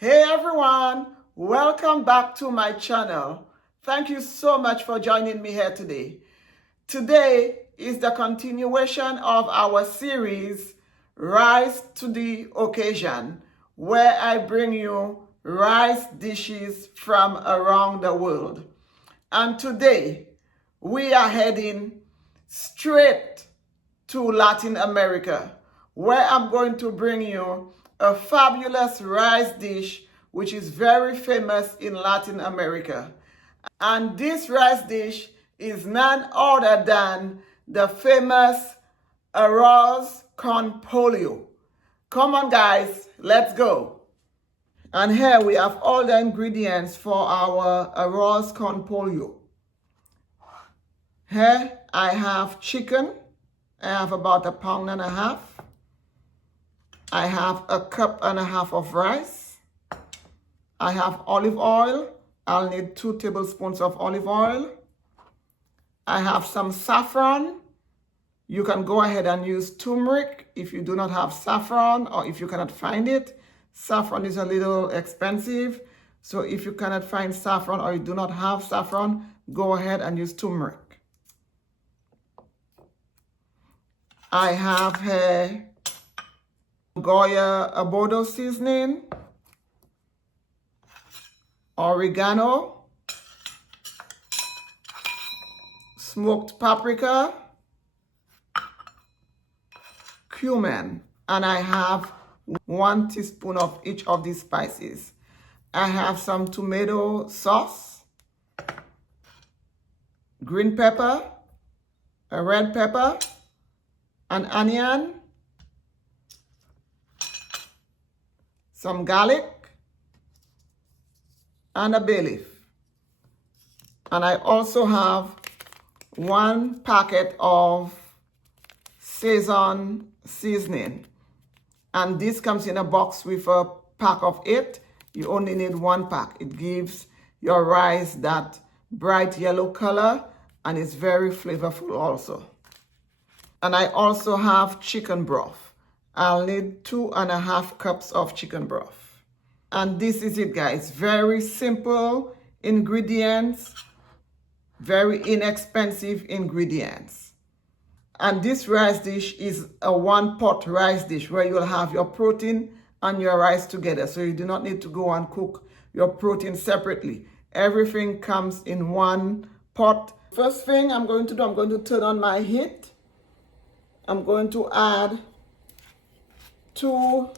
Hey everyone, welcome back to my channel. Thank you so much for joining me here today. Today is the continuation of our series, Rise to the Occasion, where I bring you rice dishes from around the world. And today we are heading straight to Latin America, where I'm going to bring you a fabulous rice dish which is very famous in Latin America. And this rice dish is none other than the famous Arroz Con Pollo. Come on guys, let's go. And here we have all the ingredients for our Arroz Con Pollo. Here I have chicken. I have about 1.5 pounds. I have 1.5 cups of rice. I have olive oil. I'll need 2 tablespoons of olive oil. I have some saffron. You can go ahead and use turmeric if you do not have saffron or if you cannot find it. Saffron is a little expensive. So if you cannot find saffron or you do not have saffron, go ahead and use turmeric. I have here Goya Adobo seasoning, oregano, smoked paprika, cumin, and I have 1 teaspoon of each of these spices. I have some tomato sauce, green pepper, a red pepper, an onion, some garlic, and a bay leaf. And I also have 1 packet of Szechuan seasoning. And this comes in a box with a pack of 8. You only need 1 pack. It gives your rice that bright yellow color and it's very flavorful also. And I also have chicken broth. I'll need 2.5 cups of chicken broth. And this is it, guys. Very simple ingredients, very inexpensive ingredients. And this rice dish is a 1-pot rice dish where you'll have your protein and your rice together. So you do not need to go and cook your protein separately. Everything comes in 1 pot. First thing I'm going to do, I'm going to turn on my heat. I'm going to add 2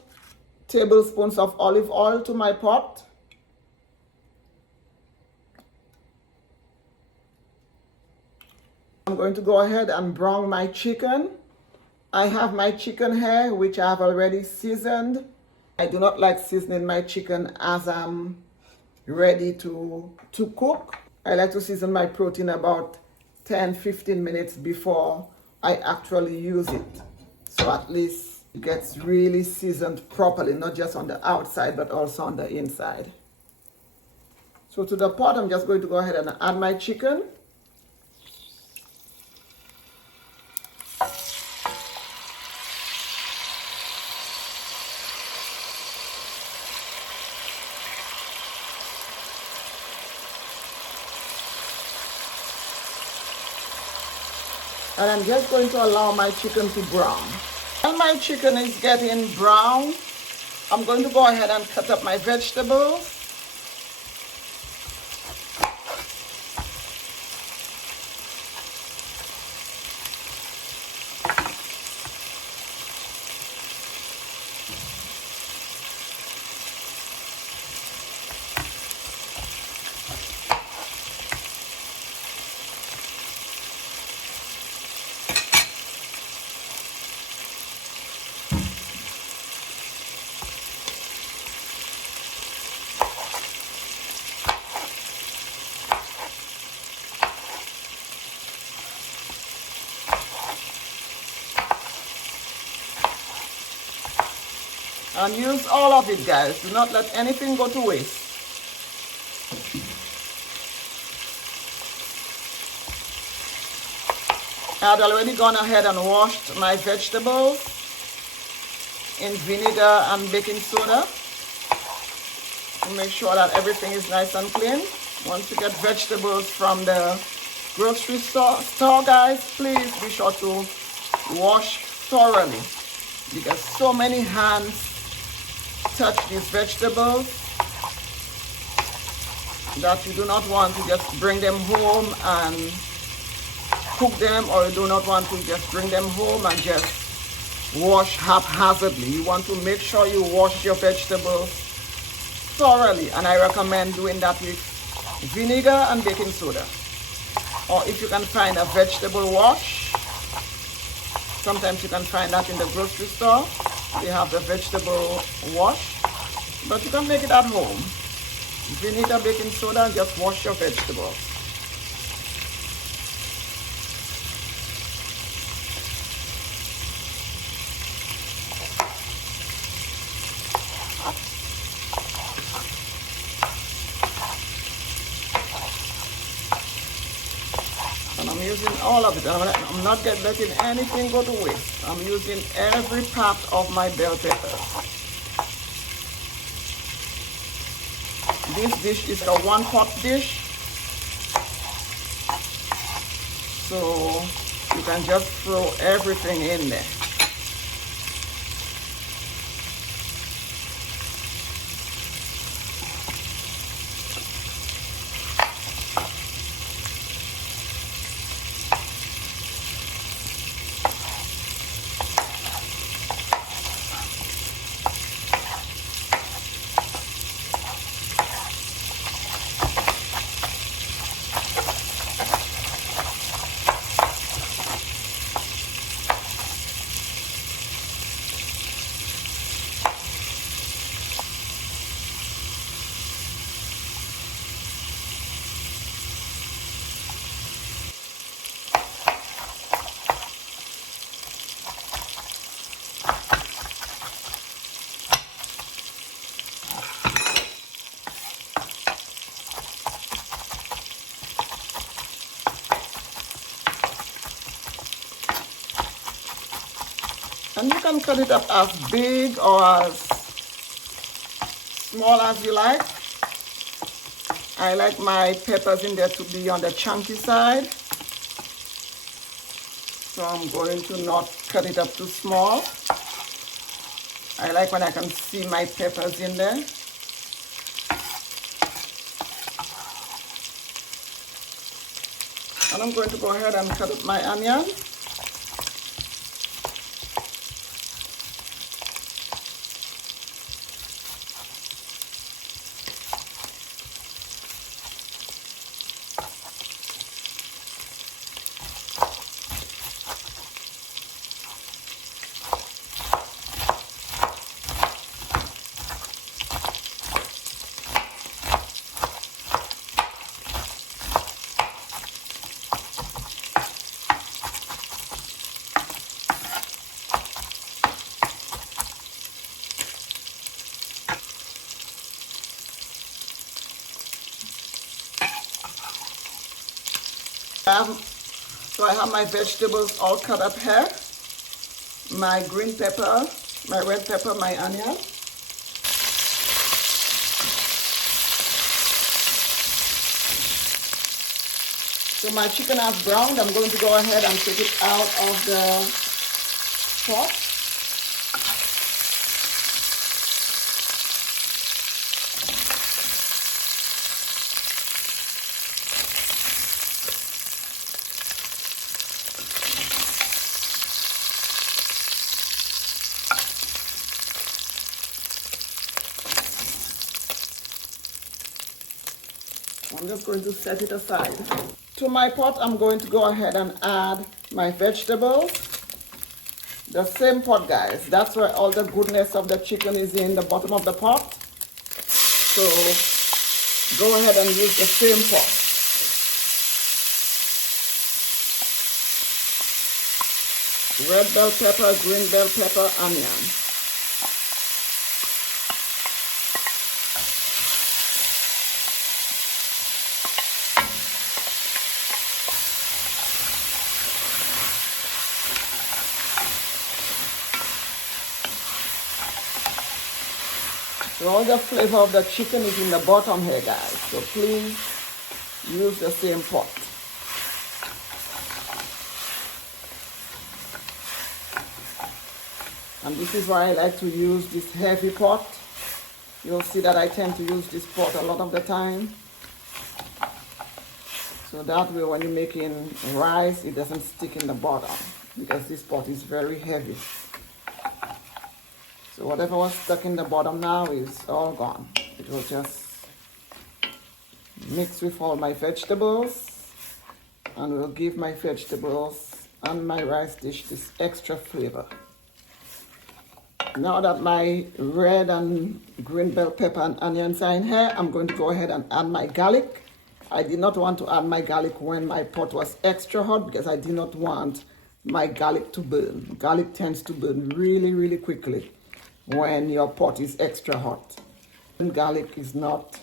tablespoons of olive oil to my pot. I'm going to go ahead and brown my chicken. I have my chicken here, which I have already seasoned. I do not like seasoning my chicken as I'm ready to cook. I like to season my protein about 10-15 minutes before I actually use it. So at least it gets really seasoned properly, not just on the outside, but also on the inside. So to the pot, I'm just going to go ahead and add my chicken. And I'm just going to allow my chicken to brown. While my chicken is getting brown, I'm going to go ahead and cut up my vegetables. And use all of it, guys. Do not let anything go to waste. I had already gone ahead and washed my vegetables in vinegar and baking soda. Make sure that everything is nice and clean. Once you get vegetables from the grocery store, guys, please be sure to wash thoroughly, because so many hands touch these vegetables that you do not want to just bring them home and cook them, or you do not want to just bring them home and just wash haphazardly. You want to make sure you wash your vegetables thoroughly, and I recommend doing that with vinegar and baking soda. Or if you can find a vegetable wash, sometimes you can find that in the grocery store. They have the vegetable wash, but you can make it at home. Vinegar, baking soda, and just wash your vegetables. And I'm using all of it. I'm not letting anything go to waste. I'm using every part of my bell peppers. This dish is a one-pot dish, so you can just throw everything in there. And you can cut it up as big or as small as you like. I like my peppers in there to be on the chunky side, so I'm going to not cut it up too small. I like when I can see my peppers in there. And I'm going to go ahead and cut up my onion. So I have my vegetables all cut up here. My green pepper, my red pepper, my onion. So my chicken has browned. I'm going to go ahead and take it out of the pot. I'm just going to set it aside. To my pot, I'm going to go ahead and add my vegetables. The same pot, guys. That's where all the goodness of the chicken is, in the bottom of the pot. So go ahead and use the same pot. Red bell pepper, green bell pepper, onion. So all the flavor of the chicken is in the bottom here, guys. So please use the same pot. And this is why I like to use this heavy pot. You'll see that I tend to use this pot a lot of the time. So that way when you're making rice, it doesn't stick in the bottom because this pot is very heavy. So whatever was stuck in the bottom now is all gone. It will just mix with all my vegetables and will give my vegetables and my rice dish this extra flavor. Now that my red and green bell pepper and onions are in here, I'm going to go ahead and add my garlic. I did not want to add my garlic when my pot was extra hot because I did not want my garlic to burn. Garlic tends to burn really, really quickly when your pot is extra hot. And garlic is not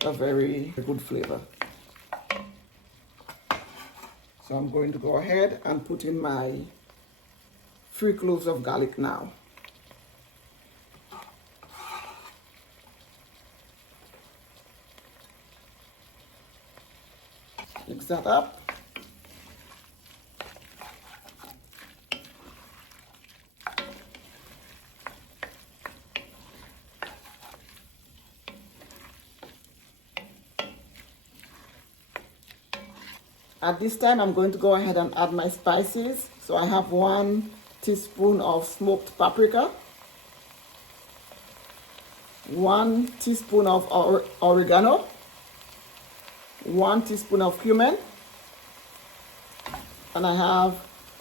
a very good flavor. So I'm going to go ahead and put in my 3 cloves of garlic now. Mix that up. At this time, I'm going to go ahead and add my spices. So I have 1 teaspoon of smoked paprika, 1 teaspoon of oregano, 1 teaspoon of cumin, and I have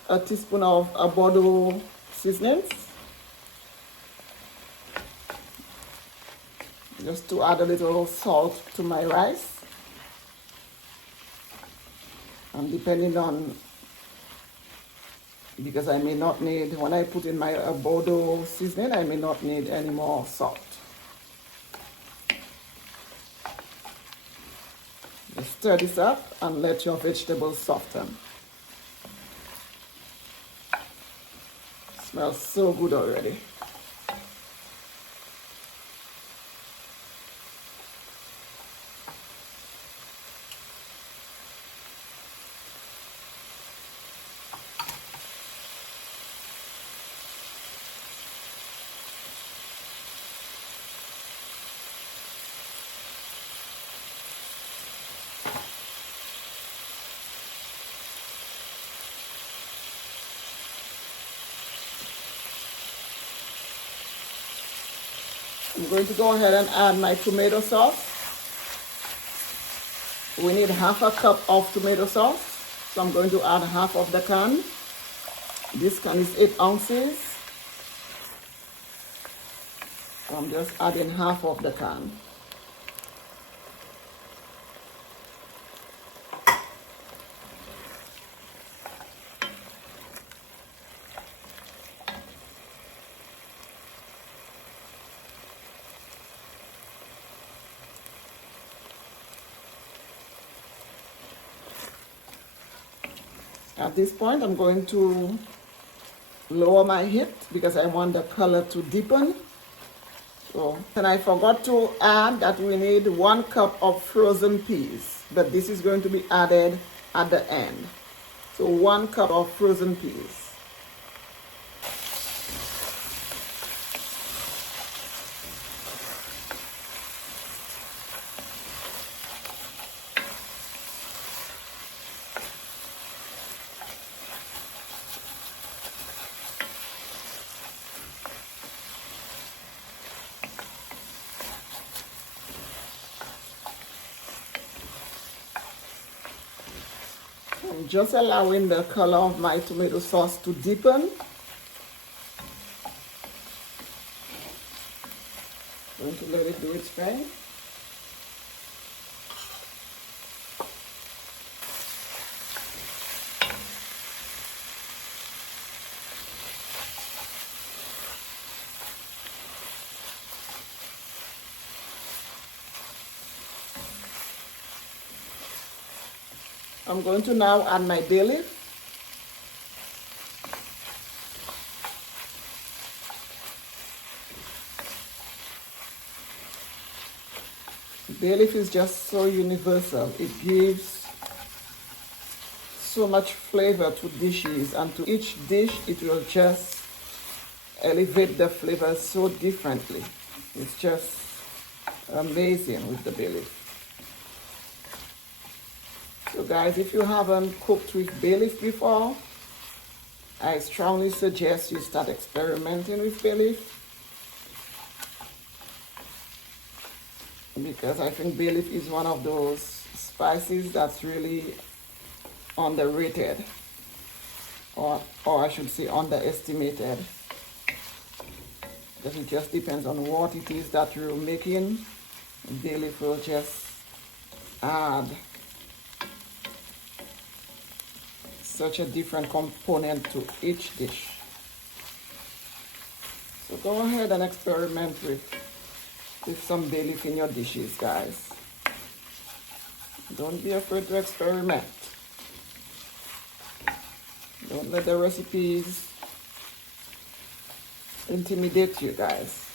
a teaspoon of Bordeaux seasonings, just to add a little salt to my rice. And depending on, because I may not need, when I put in my Bordeaux seasoning, I may not need any more salt. Just stir this up and let your vegetables soften. Smells so good already. I'm going to go ahead and add my tomato sauce. We need 1/2 cup of tomato sauce, so I'm going to add half of the can. This can is 8 ounces. So I'm just adding half of the can. At this point, I'm going to lower my heat because I want the color to deepen. So, and I forgot to add that we need 1 cup of frozen peas, but this is going to be added at the end. So 1 cup of frozen peas. I'm just allowing the color of my tomato sauce to deepen. Going to let it do its thing. I'm going to now add my bay leaf. Bay leaf is just so universal. It gives so much flavor to dishes, and to each dish it will just elevate the flavor so differently. It's just amazing with the bay leaf. So guys, if you haven't cooked with bay leaf before, I strongly suggest you start experimenting with bay leaf, because I think bay leaf is one of those spices that's really underrated, or I should say underestimated, because it just depends on what it is that you're making. Bay leaf will just add such a different component to each dish. So go ahead and experiment with some bay leaf in your dishes, guys. Don't be afraid to experiment. Don't let the recipes intimidate you, guys.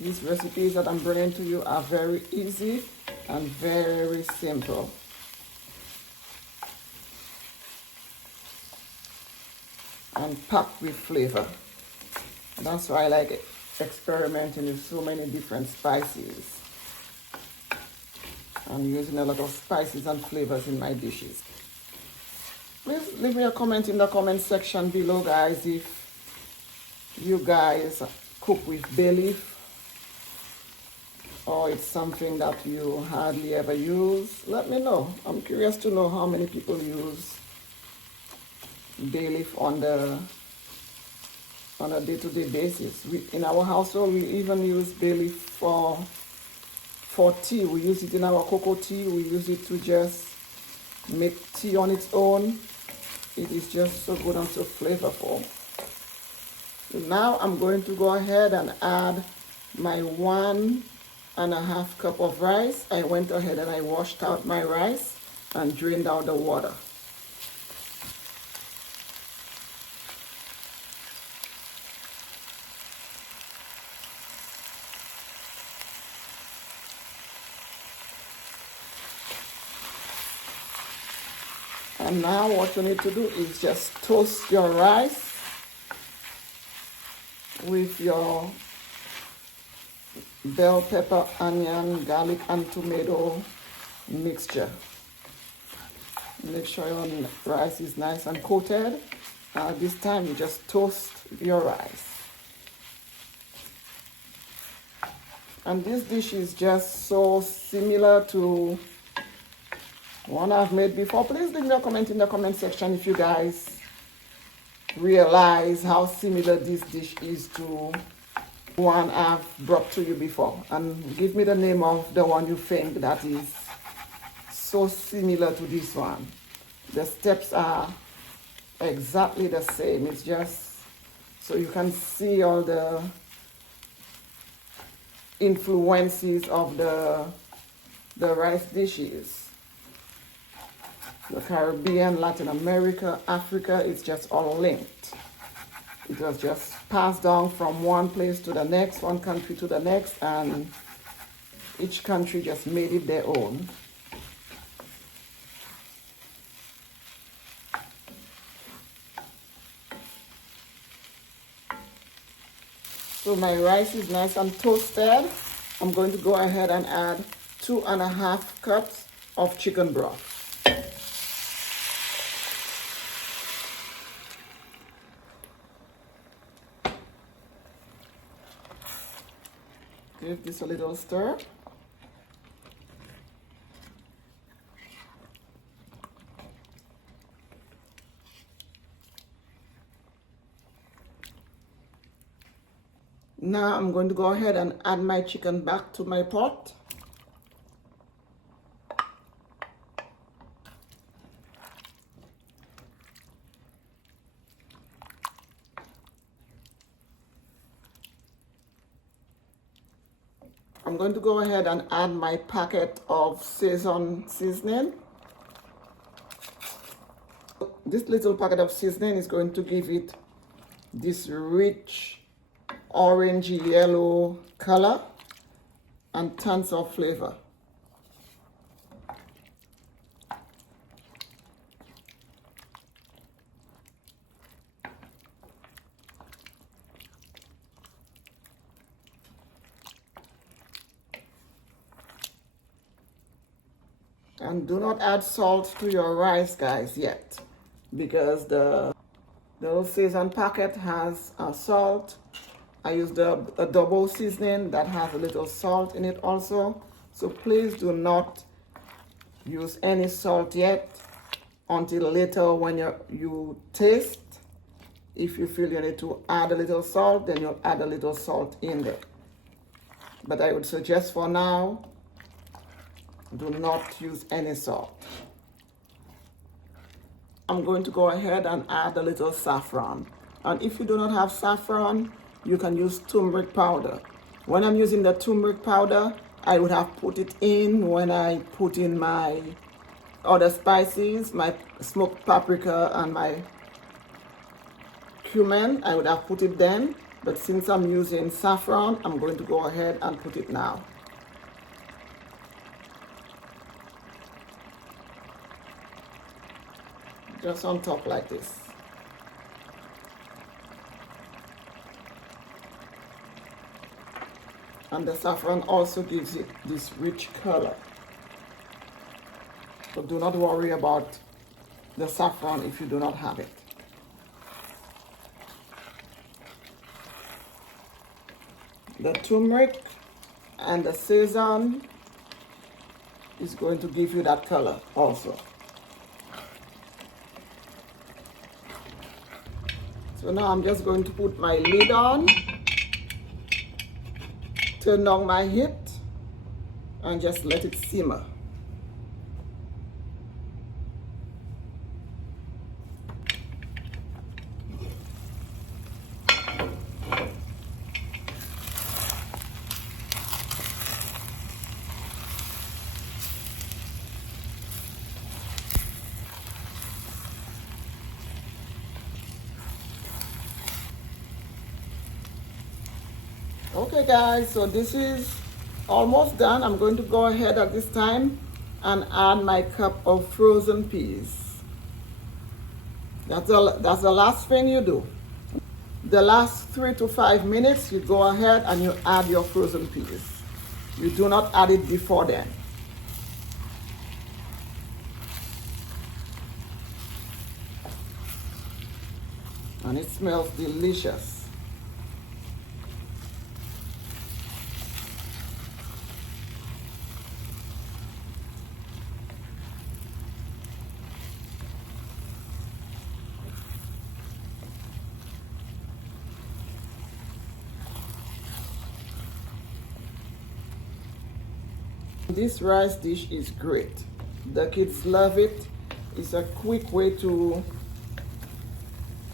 These recipes that I'm bringing to you are very easy and very simple. And packed with flavor. That's why I like experimenting with so many different spices. I'm using a lot of spices and flavors in my dishes. Please leave me a comment in the comment section below, guys, if you guys cook with bay leaf, or it's something that you hardly ever use. Let me know. I'm curious to know how many people use bay leaf on a day-to-day basis. In our household, we even use bay leaf for tea. We use it in our cocoa tea. We use it to just make tea on its own. It is just so good and so flavorful. So now I'm going to go ahead and add my 1.5 cup of rice. I went ahead and I washed out my rice and drained out the water. And now what you need to do is just toast your rice with your bell pepper, onion, garlic, and tomato mixture. Make sure your rice is nice and coated. This time you just toast your rice. And this dish is just so similar to one I've made before. Please leave me a comment in the comment section if you guys realize how similar this dish is to one I've brought to you before, and give me the name of the one you think that is so similar to this one. The steps are exactly the same. It's just so you can see all the influences of the rice dishes. The Caribbean, Latin America, Africa, it's just all linked. It was just passed down from one place to the next, one country to the next, and each country just made it their own. So my rice is nice and toasted. I'm going to go ahead and add 2.5 cups of chicken broth. Give this a little stir. Now I'm going to go ahead and add my chicken back to my pot. I'm going to go ahead and add my packet of Szechuan seasoning. This little packet of seasoning is going to give it this rich orangey yellow color and tons of flavor. And do not add salt to your rice, guys, yet, because the season packet has salt. I used a double seasoning that has a little salt in it also. So please do not use any salt yet until later when you taste. If you feel you need to add a little salt, then you'll add a little salt in there. But I would suggest for now, do not use any salt. I'm going to go ahead and add a little saffron. And if you do not have saffron, you can use turmeric powder. When I'm using the turmeric powder, I would have put it in when I put in my other spices, my smoked paprika and my cumin. I would have put it then, but since I'm using saffron, I'm going to go ahead and put it now. Just on top like this. And the saffron also gives it this rich color. So do not worry about the saffron if you do not have it. The turmeric and the sesame is going to give you that color also. So now I'm just going to put my lid on, turn down my heat, and just let it simmer. Okay guys, so this is almost done. I'm going to go ahead at this time and add my cup of frozen peas. That's the last thing you do. The last 3 to 5 minutes, you go ahead and you add your frozen peas. You do not add it before then. And it smells delicious. This rice dish is great. The kids love it. It's a quick way to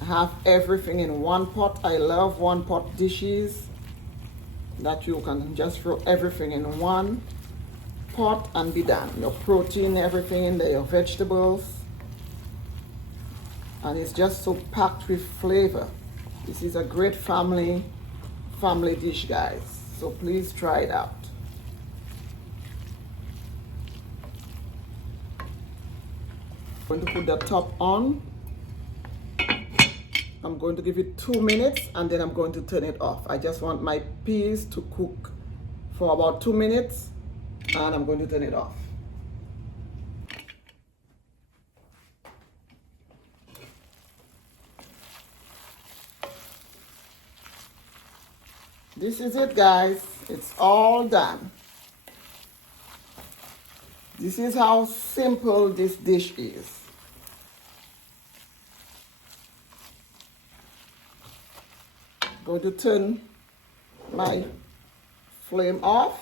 have everything in one pot. I love one pot dishes that you can just throw everything in one pot and be done. Your protein, everything in there, your vegetables. And it's just so packed with flavor. This is a great family dish, guys. So please try it out. I'm going to put the top on. I'm going to give it 2 minutes and then I'm going to turn it off. I just want my peas to cook for about 2 minutes and I'm going to turn it off. This is it, guys. It's all done. This is how simple this dish is. Going to turn my flame off.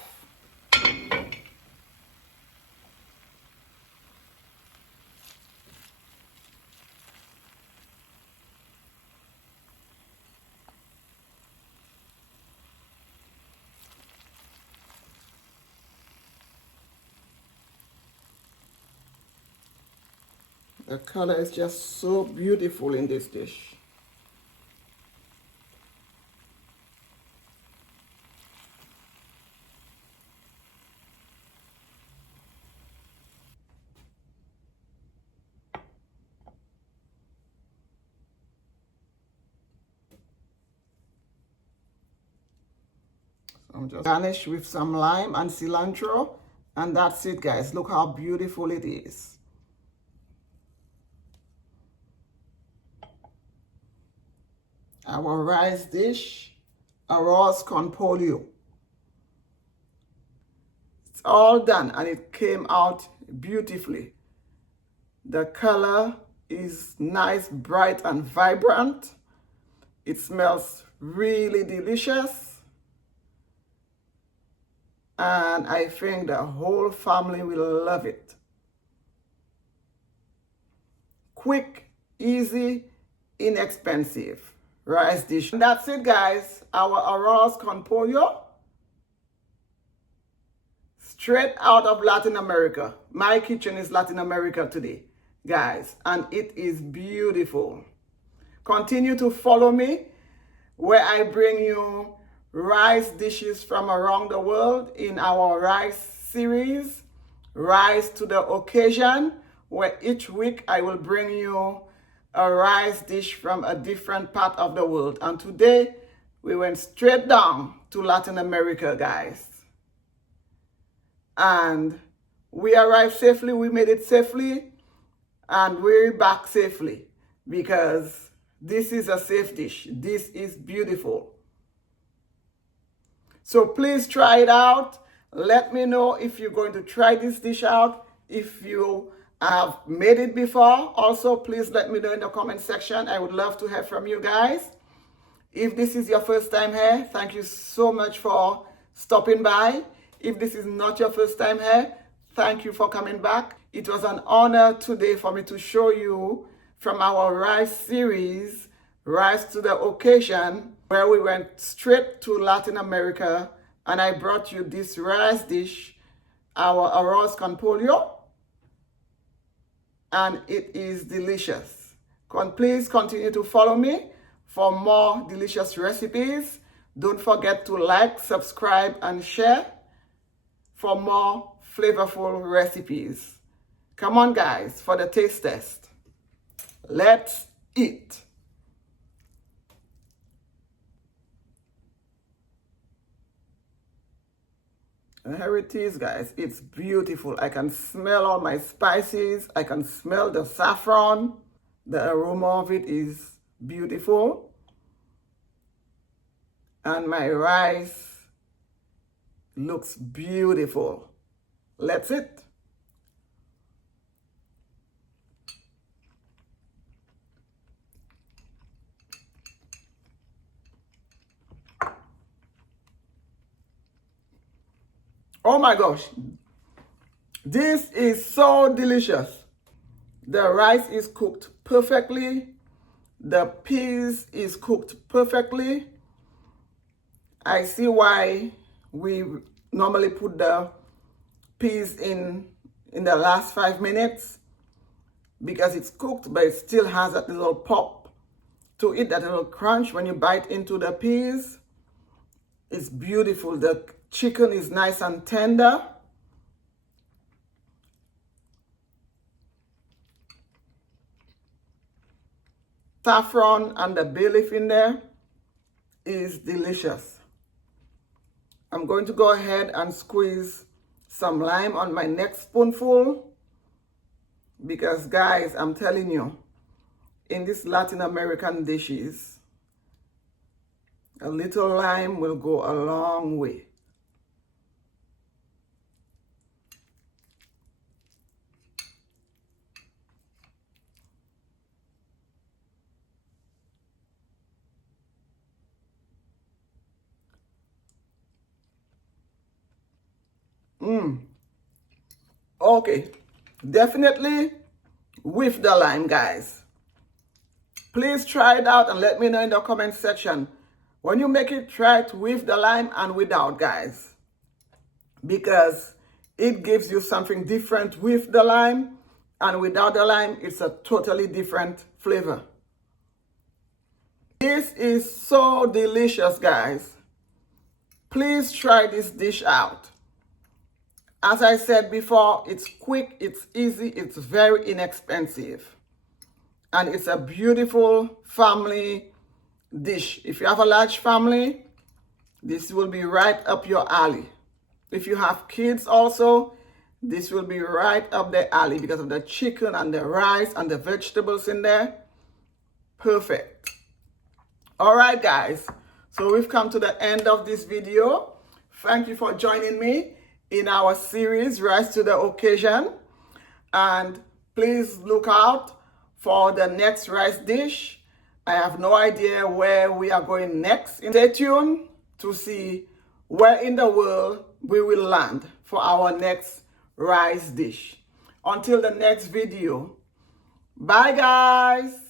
The color is just so beautiful in this dish. I'm just garnish with some lime and cilantro And that's it, guys. Look how beautiful it is. Our rice dish, Arroz Con Pollo. It's all done and it came out beautifully. The color is nice, bright and vibrant. It smells really delicious. And I think the whole family will love it. Quick, easy, inexpensive rice dish. And that's it, guys. Our Arroz Con Pollo. Straight out of Latin America. My kitchen is Latin America today, guys. And it is beautiful. Continue to follow me where I bring you rice dishes from around the world in our rice series, Rise to the Occasion, where each week I will bring you a rice dish from a different part of the world. And today we went straight down to Latin America, guys. And we arrived safely, we made it safely, and we're back safely because this is a safe dish. This is beautiful. So please try it out. Let me know if you're going to try this dish out. If you have made it before, also please let me know in the comment section. I would love to hear from you guys. If this is your first time here, thank you so much for stopping by. If this is not your first time here, thank you for coming back. It was an honor today for me to show you from our rice series, Rise to the Occasion, where we went straight to Latin America, and I brought you this rice dish, our Arroz Con Pollo, and it is delicious. Please continue to follow me for more delicious recipes. Don't forget to like, subscribe, and share for more flavorful recipes. Come on, guys, for the taste test. Let's eat. And here it is, guys. It's beautiful. I can smell all my spices. I can smell the saffron. The aroma of it is beautiful. And my rice looks beautiful. Let's eat. Oh my gosh, this is so delicious. The rice is cooked perfectly. The peas is cooked perfectly. I see why we normally put the peas in the last 5 minutes, because it's cooked, but it still has that little pop to it, that little crunch when you bite into the peas. It's beautiful. The chicken is nice and tender. Saffron and the bay leaf in there is delicious. I'm going to go ahead and squeeze some lime on my next spoonful because, guys, I'm telling you, in these Latin American dishes, a little lime will go a long way. Okay, definitely with the lime, guys. Please try it out and let me know in the comment section. When you make it, try it with the lime and without, guys, because it gives you something different with the lime, and without the lime, it's a totally different flavor. This is so delicious, guys. Please try this dish out. As I said before, it's quick, it's easy, it's very inexpensive. And it's a beautiful family dish. If you have a large family, this will be right up your alley. If you have kids also, This will be right up the alley because of the chicken and the rice and the vegetables in there. Perfect. All right, guys. So we've come to the end of this video. Thank you for joining me in our series, Rise to the Occasion. And please look out for the next rice dish. I have no idea where we are going next. Stay tuned to see where in the world we will land for our next rice dish. Until the next video. Bye, guys.